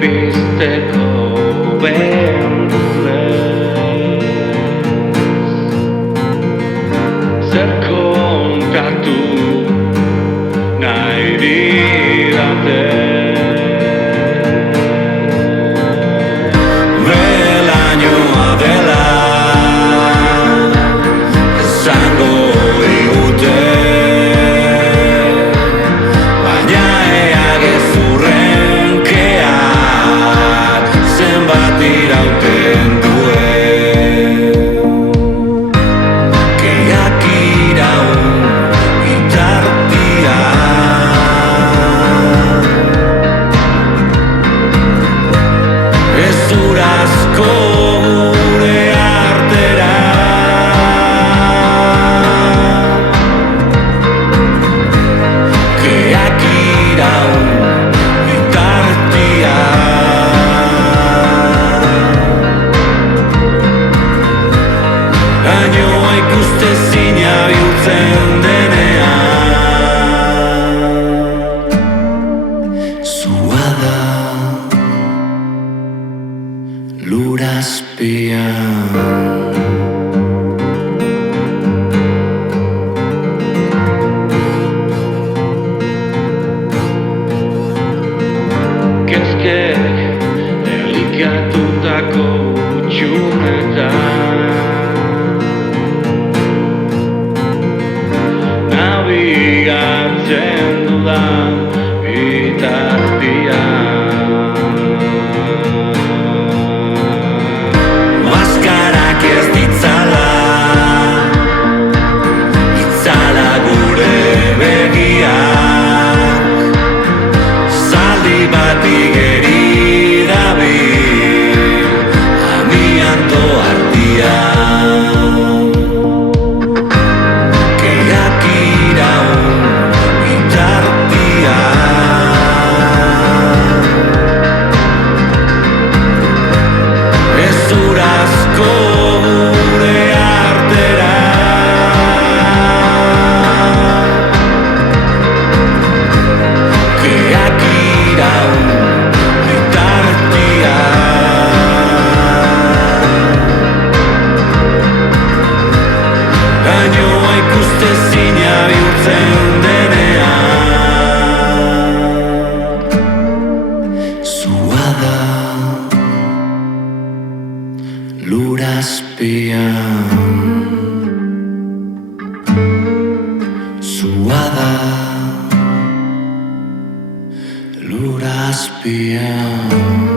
pizteko beldurrez zer kontatu nahi didate. Belainoa dela esango digute, baina ea gezurrenkeak zenbat irauten duen. Keak iraun bitartia, ezurazko gure artera. Keak iraun bitartia, lainoa ikustezina bihurtzen denean. Zua da lur azpian, kezkek elikatutako hutsunetan nabigatzen dudan bitartian. Maskarak ez ditzala itzala gure begiak, zaldi bat igeri dabil amianto artean. Keak iraun bitartia, ezurazko gure artera. Keak iraun bitartia, lainoa ikustezina bihurtzen denean. Zua da lur azpian, zua da lur azpian.